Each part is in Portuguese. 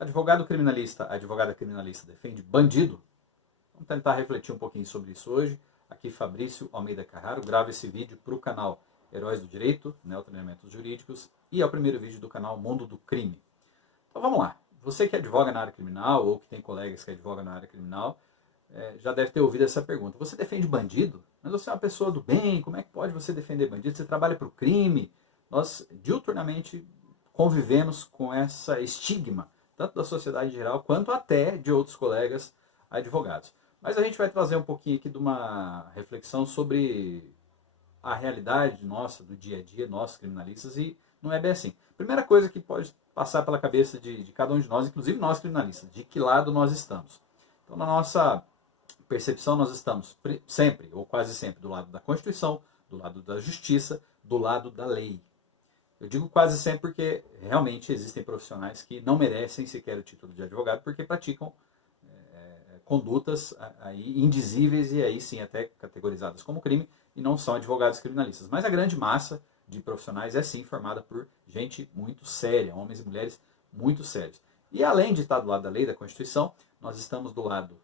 Advogado criminalista, advogada criminalista defende bandido? Vamos tentar refletir um pouquinho sobre isso hoje. Aqui Fabrício Almeida Carraro, grava esse vídeo para o canal Heróis do Direito, Neotreinamentos Jurídicos, e é o primeiro vídeo do canal Mundo do Crime. Então vamos lá. Você que advoga na área criminal, ou que tem colegas que advogam na área criminal, já deve ter ouvido essa pergunta. Você defende bandido? Mas você é uma pessoa do bem, como é que pode você defender bandido? Você trabalha para o crime? Nós diuturnamente convivemos com essa estigma, tanto da sociedade em geral, quanto até de outros colegas advogados. Mas a gente vai trazer um pouquinho aqui de uma reflexão sobre a realidade nossa, do dia a dia, nós criminalistas, e não é bem assim. Primeira coisa que pode passar pela cabeça de cada um de nós, inclusive nós criminalistas, de que lado nós estamos. Então, na nossa percepção, nós estamos sempre, ou quase sempre, do lado da Constituição, do lado da Justiça, do lado da lei. Eu digo quase sempre porque realmente existem profissionais que não merecem sequer o título de advogado porque praticam condutas aí indizíveis e aí sim até categorizadas como crime e não são advogados criminalistas. Mas a grande massa de profissionais é sim formada por gente muito séria, homens e mulheres muito sérios. E além de estar do lado da lei, da Constituição, nós estamos do lado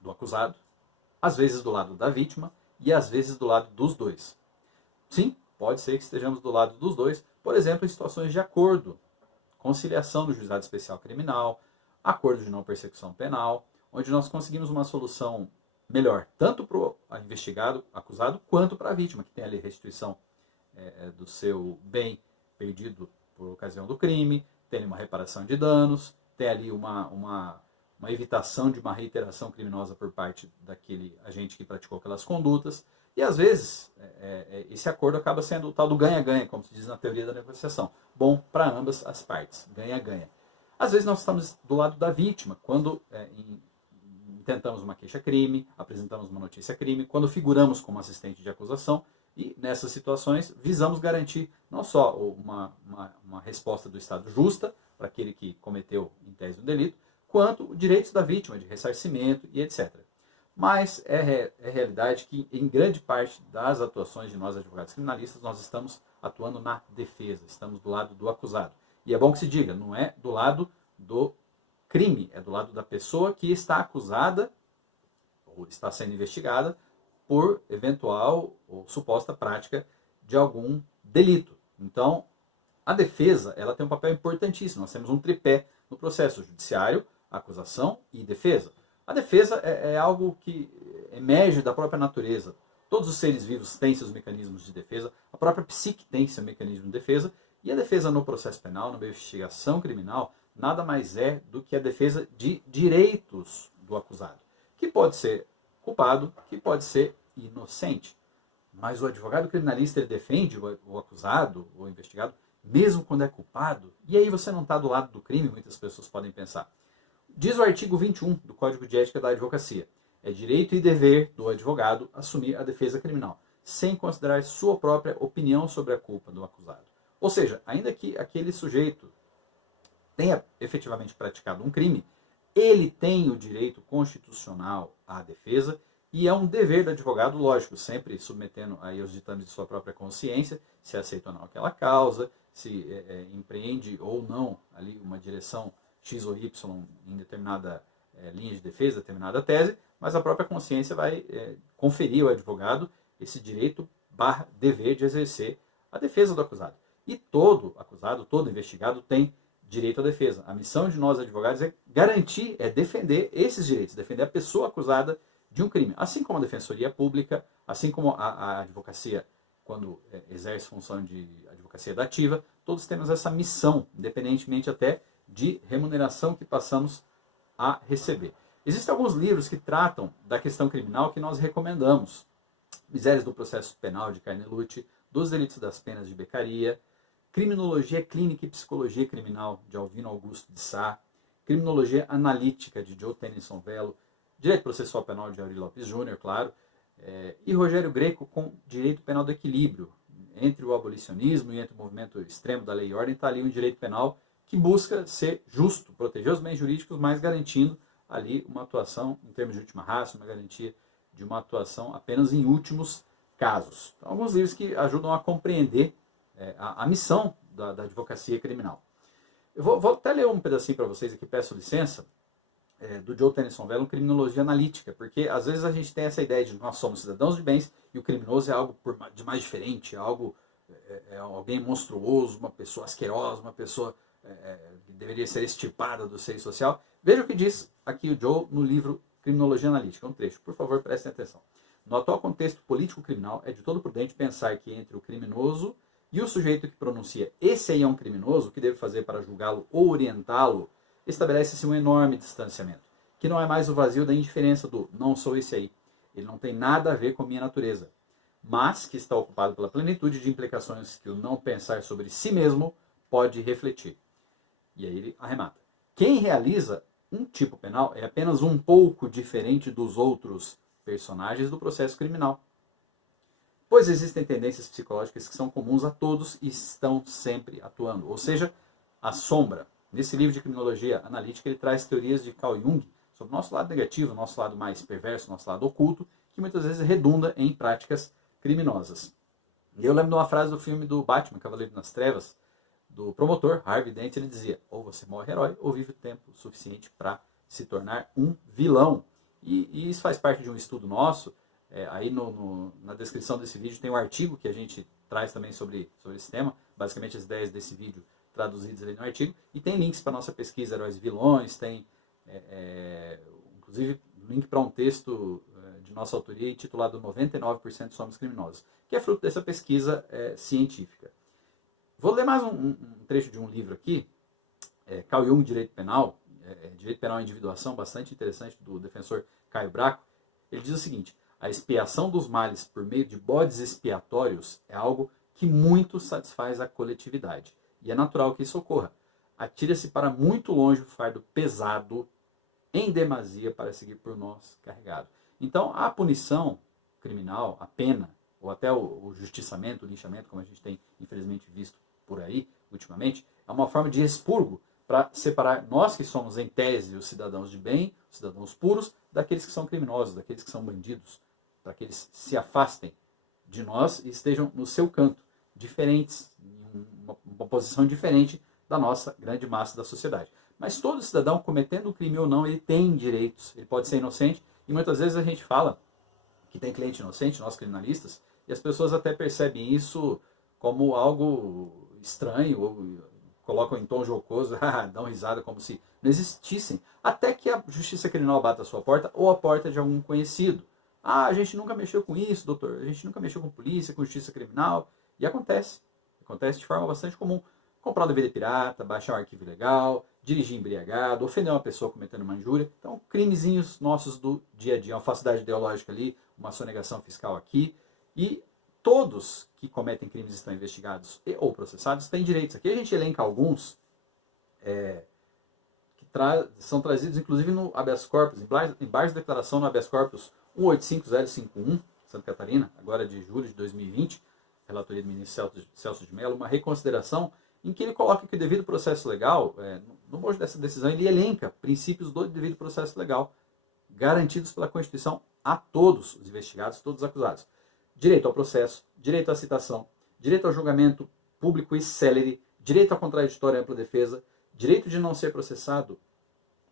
do acusado, às vezes do lado da vítima e às vezes do lado dos dois. Sim, pode ser que estejamos do lado dos dois, por exemplo, em situações de acordo, conciliação no juizado especial criminal, acordo de não persecução penal, onde nós conseguimos uma solução melhor, tanto para o investigado, acusado, quanto para a vítima, que tem ali restituição do seu bem perdido por ocasião do crime, tem uma reparação de danos, tem ali uma evitação de uma reiteração criminosa por parte daquele agente que praticou aquelas condutas. E às vezes esse acordo acaba sendo o tal do ganha-ganha, como se diz na teoria da negociação. Bom para ambas as partes, ganha-ganha. Às vezes nós estamos do lado da vítima, quando intentamos uma queixa-crime, apresentamos uma notícia-crime, quando figuramos como assistente de acusação, e nessas situações visamos garantir não só uma resposta do Estado justa para aquele que cometeu em tese um delito, quanto direitos da vítima de ressarcimento e etc. Mas é realidade que em grande parte das atuações de nós advogados criminalistas nós estamos atuando na defesa, estamos do lado do acusado. E é bom que se diga, não é do lado do crime, é do lado da pessoa que está acusada ou está sendo investigada por eventual ou suposta prática de algum delito. Então, a defesa ela tem um papel importantíssimo. Nós temos um tripé no processo judiciário, acusação e defesa. A defesa é algo que emerge da própria natureza. Todos os seres vivos têm seus mecanismos de defesa, a própria psique tem seu mecanismo de defesa, e a defesa no processo penal, numa investigação criminal, nada mais é do que a defesa de direitos do acusado, que pode ser culpado, que pode ser inocente. Mas o advogado criminalista ele defende o acusado, o investigado, mesmo quando é culpado, e aí você não está do lado do crime, muitas pessoas podem pensar. Diz o artigo 21 do Código de Ética da Advocacia, é direito e dever do advogado assumir a defesa criminal, sem considerar sua própria opinião sobre a culpa do acusado. Ou seja, ainda que aquele sujeito tenha efetivamente praticado um crime, ele tem o direito constitucional à defesa e é um dever do advogado, lógico, sempre submetendo aí aos ditames de sua própria consciência, se aceita ou não aquela causa, se empreende ou não ali uma direção X ou Y em determinada linha de defesa, determinada tese, mas a própria consciência vai conferir ao advogado esse direito barra dever de exercer a defesa do acusado. E todo acusado, todo investigado tem direito à defesa. A missão de nós advogados é garantir, é defender esses direitos, defender a pessoa acusada de um crime. Assim como a defensoria pública, assim como a advocacia, quando exerce função de advocacia dativa, todos temos essa missão, independentemente até de remuneração que passamos a receber. Existem alguns livros que tratam da questão criminal que nós recomendamos. Misérias do Processo Penal, de Carnelucci, Dos Delitos das Penas, de Beccaria, Criminologia Clínica e Psicologia Criminal, de Alvino Augusto de Sá, Criminologia Analítica, de Joe Tennyson Vello, Direito Processual Penal, de Aurí Lopes Júnior, claro, e Rogério Greco com Direito Penal do Equilíbrio. Entre o abolicionismo e entre o movimento extremo da lei e ordem, está ali um direito penal que busca ser justo, proteger os bens jurídicos, mas garantindo ali uma atuação em termos de última ratio, uma garantia de uma atuação apenas em últimos casos. Então, alguns livros que ajudam a compreender a missão da advocacia criminal. Eu vou até ler um pedacinho para vocês aqui, peço licença, do Joe Tennyson Vella, Criminologia Analítica, porque às vezes a gente tem essa ideia de nós somos cidadãos de bens e o criminoso é algo de mais diferente, é alguém monstruoso, uma pessoa asquerosa, uma pessoa que deveria ser extirpada do seio social. Veja o que diz aqui o Joe no livro Criminologia Analítica, um trecho, por favor, prestem atenção. No atual contexto político-criminal, é de todo prudente pensar que entre o criminoso e o sujeito que pronuncia esse aí é um criminoso, o que deve fazer para julgá-lo ou orientá-lo, estabelece-se um enorme distanciamento, que não é mais o vazio da indiferença do não sou esse aí, ele não tem nada a ver com a minha natureza, mas que está ocupado pela plenitude de implicações que o não pensar sobre si mesmo pode refletir. E aí ele arremata. Quem realiza um tipo penal é apenas um pouco diferente dos outros personagens do processo criminal, pois existem tendências psicológicas que são comuns a todos e estão sempre atuando, ou seja, a sombra. Nesse livro de criminologia analítica, ele traz teorias de Carl Jung sobre o nosso lado negativo, o nosso lado mais perverso, o nosso lado oculto, que muitas vezes redunda em práticas criminosas. E eu lembro de uma frase do filme do Batman, Cavaleiro nas Trevas, do promotor Harvey Dent. Ele dizia, ou você morre herói, ou vive o tempo suficiente para se tornar um vilão. E isso faz parte de um estudo nosso. Aí na descrição desse vídeo tem um artigo que a gente traz também sobre esse tema, basicamente as ideias desse vídeo traduzidos ali no artigo, e tem links para a nossa pesquisa Heróis e Vilões, tem inclusive link para um texto de nossa autoria intitulado 99% somos criminosos, que é fruto dessa pesquisa científica. Vou ler mais um trecho de um livro aqui, Carl Jung, Direito Penal, Direito Penal e Individuação, bastante interessante, do defensor Caio Braco. Ele diz o seguinte: a expiação dos males por meio de bodes expiatórios é algo que muito satisfaz a coletividade. E é natural que isso ocorra. Atira-se para muito longe o fardo pesado, em demasia, para seguir por nós carregado. Então, a punição criminal, a pena, ou até o justiçamento, o linchamento, como a gente tem infelizmente visto por aí ultimamente, é uma forma de expurgo para separar nós que somos, em tese, os cidadãos de bem, os cidadãos puros, daqueles que são criminosos, daqueles que são bandidos, para que eles se afastem de nós e estejam no seu canto, diferentes, em uma posição diferente da nossa grande massa da sociedade. Mas todo cidadão, cometendo um crime ou não, ele tem direitos, ele pode ser inocente, e muitas vezes a gente fala que tem cliente inocente, nós criminalistas, e as pessoas até percebem isso como algo estranho, ou colocam em tom jocoso, dão risada como se não existissem, até que a justiça criminal bata a sua porta, ou a porta de algum conhecido. Ah, a gente nunca mexeu com isso, doutor, a gente nunca mexeu com polícia, com justiça criminal, e acontece de forma bastante comum. Comprar um DVD pirata, baixar um arquivo ilegal, dirigir embriagado, ofender uma pessoa cometendo uma injúria. Então, crimezinhos nossos do dia a dia, uma falsidade ideológica ali, uma sonegação fiscal aqui. E todos que cometem crimes estão investigados ou processados têm direitos. Aqui a gente elenca alguns que são trazidos inclusive no habeas corpus, em base de declaração no habeas corpus 185051, Santa Catarina, agora de julho de 2020, relatoria do ministro Celso de Mello, uma reconsideração em que ele coloca que o devido processo legal, no bojo dessa decisão, ele elenca princípios do devido processo legal, garantidos pela Constituição a todos os investigados, todos os acusados. Direito ao processo, direito à citação, direito ao julgamento público e célere, direito à contraditória e ampla defesa, direito de não ser processado,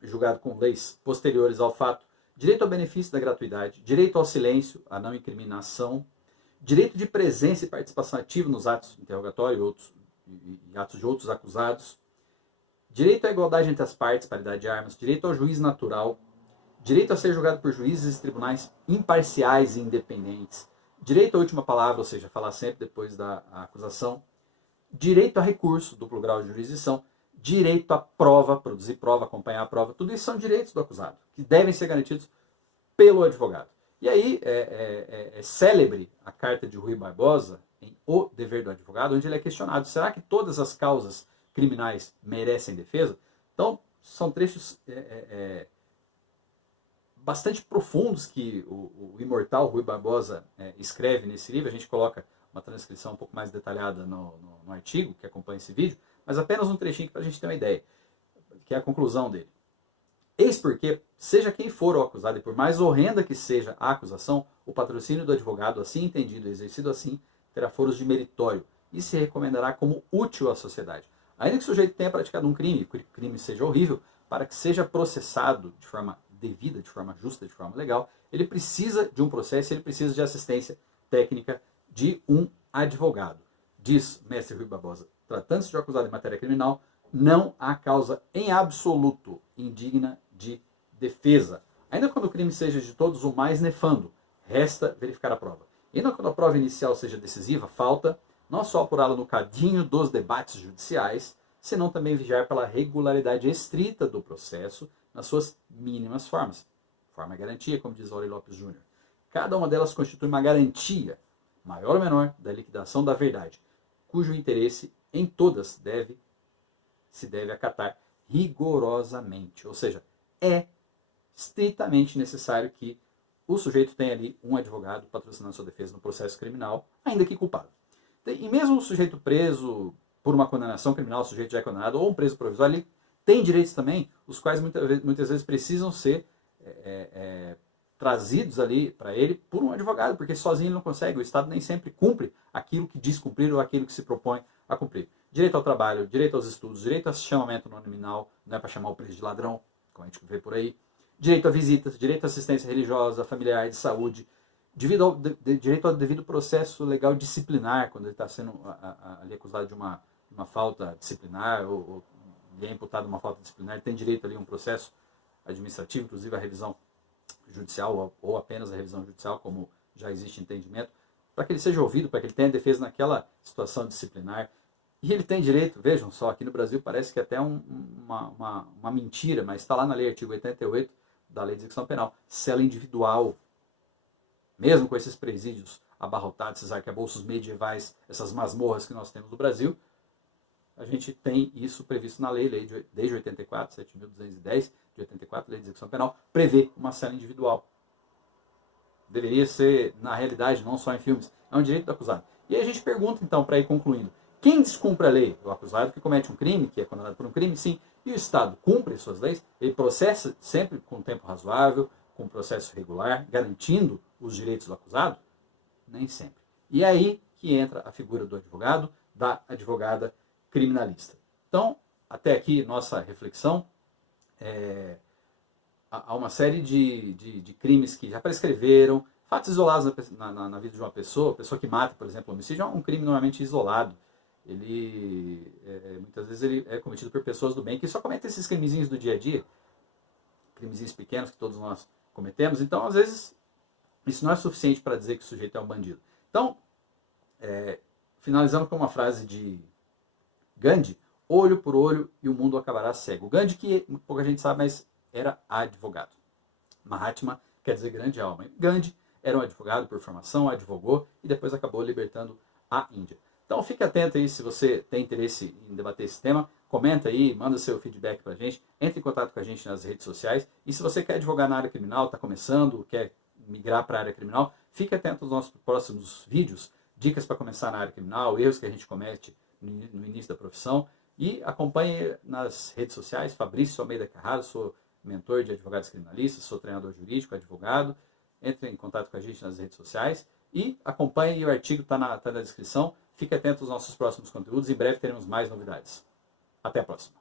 julgado com leis posteriores ao fato, direito ao benefício da gratuidade, direito ao silêncio, à não incriminação, direito de presença e participação ativa nos atos de interrogatório e atos de outros acusados, direito à igualdade entre as partes, paridade de armas, direito ao juiz natural, direito a ser julgado por juízes e tribunais imparciais e independentes, direito à última palavra, ou seja, falar sempre depois da acusação, direito a recurso, duplo grau de jurisdição, direito à prova, produzir prova, acompanhar a prova, tudo isso são direitos do acusado, que devem ser garantidos pelo advogado. E aí é célebre a carta de Rui Barbosa, em O Dever do Advogado, onde ele é questionado, será que todas as causas criminais merecem defesa? Então, são trechos bastante profundos que o imortal Rui Barbosa escreve nesse livro. A gente coloca uma transcrição um pouco mais detalhada no artigo que acompanha esse vídeo, mas apenas um trechinho para a gente ter uma ideia, que é a conclusão dele. Eis porque, seja quem for o acusado, e por mais horrenda que seja a acusação, o patrocínio do advogado, assim entendido e exercido assim, terá foros de meritório e se recomendará como útil à sociedade. Ainda que o sujeito tenha praticado um crime, que o crime seja horrível, para que seja processado de forma devida, de forma justa, de forma legal, ele precisa de um processo, ele precisa de assistência técnica de um advogado. Diz mestre Rui Barbosa, tratando-se de um acusado em matéria criminal, não há causa em absoluto indigna de defesa. Ainda quando o crime seja de todos o mais nefando, resta verificar a prova. E ainda quando a prova inicial seja decisiva, falta não só apurá-la no cadinho dos debates judiciais, senão também vigiar pela regularidade estrita do processo nas suas mínimas formas. Forma e garantia, como diz Aurélio Lopes Júnior. Cada uma delas constitui uma garantia, maior ou menor, da liquidação da verdade, cujo interesse em todas se deve acatar rigorosamente. Ou seja, é estritamente necessário que o sujeito tenha ali um advogado patrocinando sua defesa no processo criminal, ainda que culpado. E mesmo o sujeito preso por uma condenação criminal, o sujeito já é condenado, ou um preso provisório, ele tem direitos também, os quais muitas vezes precisam ser trazidos ali para ele por um advogado, porque sozinho ele não consegue, o Estado nem sempre cumpre aquilo que diz cumprir ou aquilo que se propõe a cumprir. Direito ao trabalho, direito aos estudos, direito a chamamento nominal, não é para chamar o preso de ladrão, como a gente vê por aí, direito a visitas, direito à assistência religiosa, familiar, de saúde, direito ao devido processo legal disciplinar, quando ele está sendo ali acusado de uma falta disciplinar, ou lhe é imputado uma falta disciplinar, ele tem direito ali a um processo administrativo, inclusive a revisão judicial, ou apenas a revisão judicial, como já existe entendimento, para que ele seja ouvido, para que ele tenha defesa naquela situação disciplinar. E ele tem direito, vejam só, aqui no Brasil parece que é até uma mentira, mas está lá na lei, artigo 88 da Lei de Execução Penal, cela individual. Mesmo com esses presídios abarrotados, esses arcabouços medievais, essas masmorras que nós temos no Brasil, a gente tem isso previsto na lei desde 84, 7.210 de 84, Lei de Execução Penal, prevê uma cela individual. Deveria ser, na realidade, não só em filmes, é um direito do acusado. E aí a gente pergunta, então, para ir concluindo, quem descumpre a lei? O acusado que comete um crime, que é condenado por um crime, sim. E o Estado cumpre suas leis? Ele processa sempre com tempo razoável, com processo regular, garantindo os direitos do acusado? Nem sempre. E é aí que entra a figura do advogado, da advogada criminalista. Então, até aqui nossa reflexão. Há uma série de crimes que já prescreveram, fatos isolados na vida de uma pessoa que mata, por exemplo, homicídio é um crime normalmente isolado. Ele, muitas vezes ele é cometido por pessoas do bem que só cometem esses crimezinhos do dia a dia, crimezinhos pequenos que todos nós cometemos. Então, às vezes, isso não é suficiente para dizer que o sujeito é um bandido. Então, finalizando com uma frase de Gandhi, olho por olho e o mundo acabará cego. O Gandhi, que pouca gente sabe, mas era advogado. Mahatma quer dizer grande alma. Gandhi era um advogado por formação, advogou e depois acabou libertando a Índia. Então fique atento aí se você tem interesse em debater esse tema, comenta aí, manda seu feedback pra gente, entre em contato com a gente nas redes sociais e se você quer advogar na área criminal, está começando, quer migrar para a área criminal, fique atento aos nossos próximos vídeos, dicas para começar na área criminal, erros que a gente comete no início da profissão e acompanhe nas redes sociais, Fabrício Almeida Carraro, sou mentor de advogados criminalistas, sou treinador jurídico, advogado, entre em contato com a gente nas redes sociais e acompanhe o artigo, está na descrição. Fique atento aos nossos próximos conteúdos, em breve teremos mais novidades. Até a próxima.